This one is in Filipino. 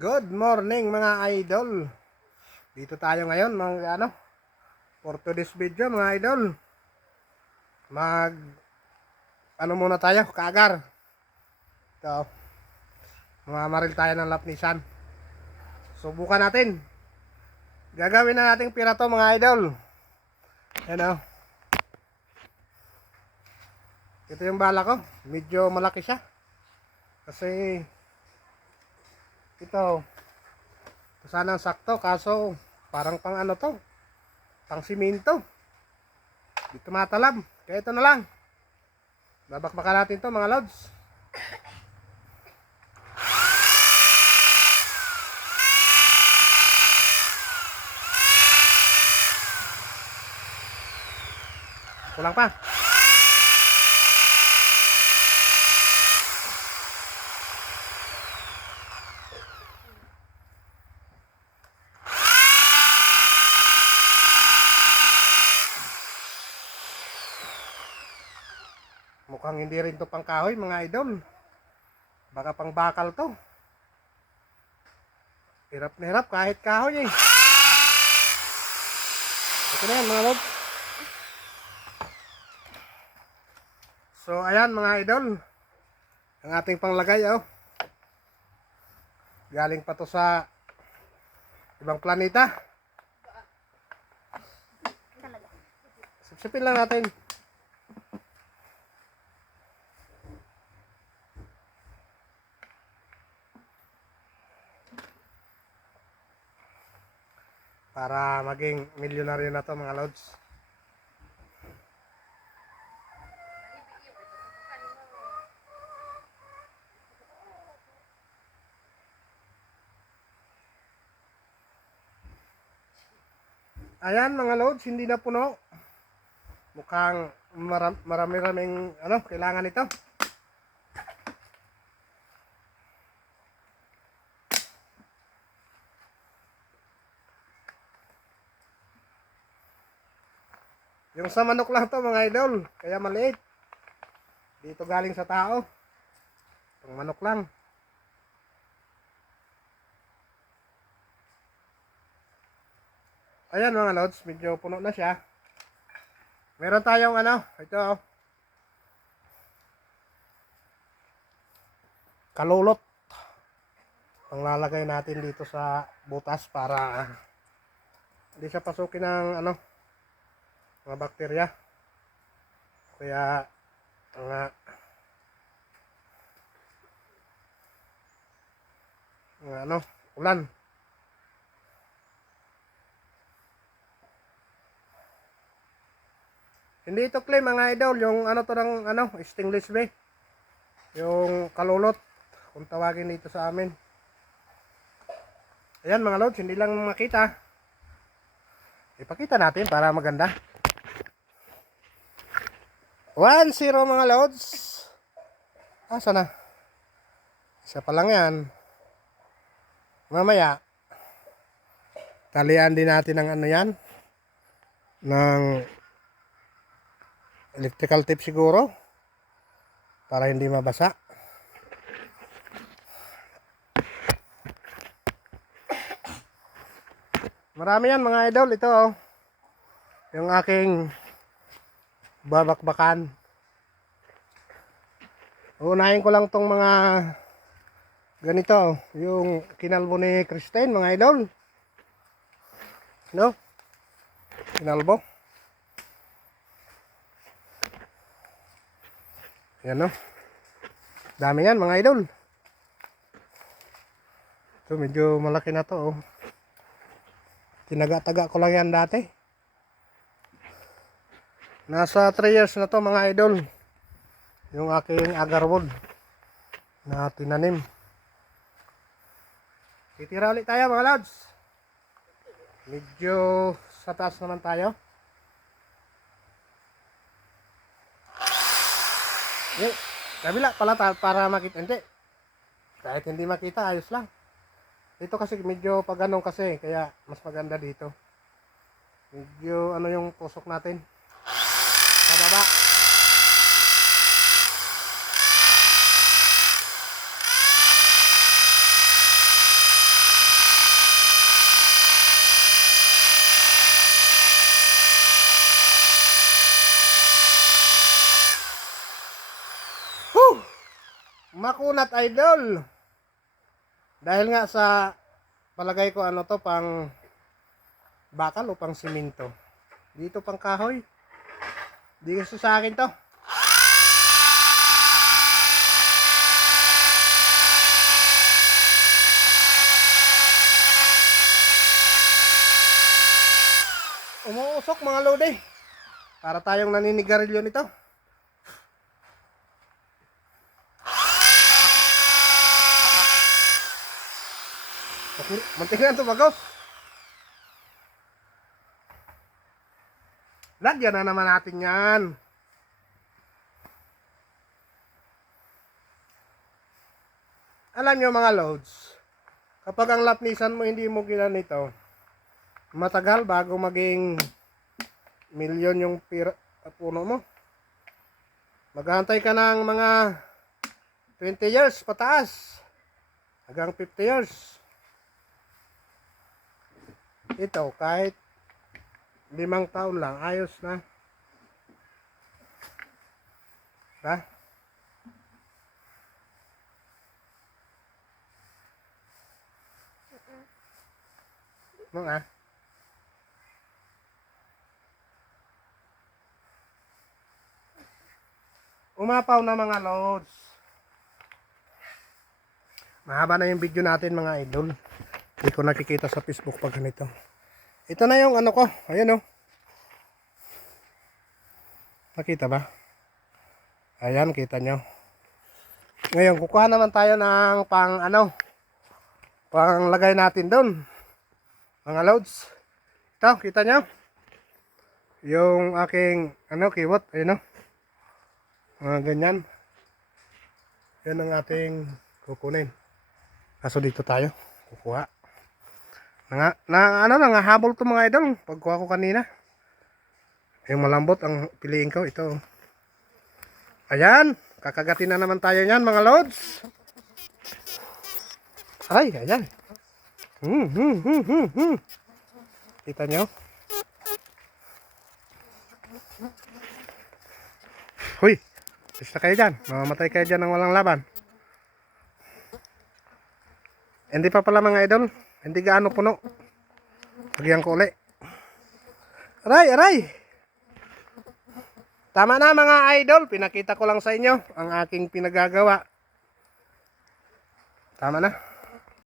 Good morning mga idol. Dito tayo ngayon mga ano for today's video mga idol. Mag ano muna tayo, kagar. Ito. Mamaril tayo ng lapnisan. Subukan natin. Gagawin na nating pirato mga idol. Yan o. Ito yung bala ko. Medyo malaki siya. Kasi ito. Ito sana ang sakto kaso parang pang ano to? Pang simento. Di tumatalab kaya ito na lang. Babakbakan natin to mga lods. Kulang pa Mukhang hindi rin to pang kahoy mga idol. Baka pang bakal to. Hirap na hirap kahit kahoy eh. Ito na yan mga log. So ayan mga idol. Ang ating panglagay oh. Galing pa to sa ibang planeta. Sipsipin lang natin. Para maging milyonaryo na to mga lods. Ayan mga lods, hindi na puno. Mukhang maram- marami-raming ano, kailangan ito. Yung sa manok lang to mga idol, kaya maliit. Dito galing sa tao. Yung manok lang. Ayan mga lods, medyo puno na siya. Meron tayong ano, ito oh. Kalulot. Ang lalagay natin dito sa butas para hindi siya pasukin ng ano, mga bakterya. Kaya mga mga ano ulan. Hindi ito claim mga idol yung ano to ng ano stainless bay. Yung kalulot kung tawagin dito sa amin. Ayan mga lods hindi lang makita. Ipakita natin para maganda 1-0 mga loads. Asa na? Isa pa lang yan. Mamaya, talian din natin ng ano yan. Ng electrical tape siguro. Para hindi mabasa. Marami yan mga idol. Ito oh. Yung aking babakbakan. Unahin ko lang tong mga ganito, yung kinalbo ni Christine, mga idol. No? Kinalbo. Yan no. Dami yan mga idol. Ito medyo malaki na to oh. Tinaga-taga ko lang yan dati. Nasa 3 years na to mga idol. Yung aking agarwood na tinanim. Titira ulit tayo mga lads. Medyo sa taas naman tayo. Eh, kabila pala para makita. Hindi. Kahit hindi makita, ayos lang. Dito kasi medyo pag ganun kasi, kaya mas maganda dito. Medyo ano yung tusok natin. Makunat idol. Dahil nga sa palagay ko ano to pang bakal o pang simento. Dito pang kahoy. Di gusto sa akin to. Umuusok mga lode. Para tayong naninigarilyo nito. Mantingan to bagos. Lagyan na naman natin yan. Alam nyo mga loads, kapag ang lapnisan mo hindi mo ginanito, matagal bago maging milyon yung pira, puno mo. Maghantay ka ng mga 20 years pataas hanggang 50 years. Ito, kahit limang taon lang, ayos na. Ba? Mga. Umapaw na mga loads. Mahaba na yung video natin mga idol. Hindi ko nakikita sa Facebook pag ganito. Ito na yung ano ko. Ayan o. Nakita ba? Ayan, kita nyo. Ngayon, kukuha naman tayo ng pang ano. Pang lagay natin doon. Mga loads. Ito, kita nyo. Yung aking ano, kiwot. Ayan o. Mga ganyan. Yan ang ating kukunin. Kaso dito tayo. Kukuha. Na, na ano na habol to mga idol pagkuha ko kanina. Yung malambot ang piliin ko ito. Ayan, kakagatin na naman tayo niyan mga loads. Ay, ayan. Hmm, hmm, hmm, hmm, hmm. Kita nyo? Huy, basta kayo dyan. Mamamatay kayo dyan ng walang laban. Hindi pa pala mga idol. Hindi gaano puno. Lagyan ko uli. Aray, aray. Tama na mga idol. Pinakita ko lang sa inyo ang aking pinagagawa. Tama na.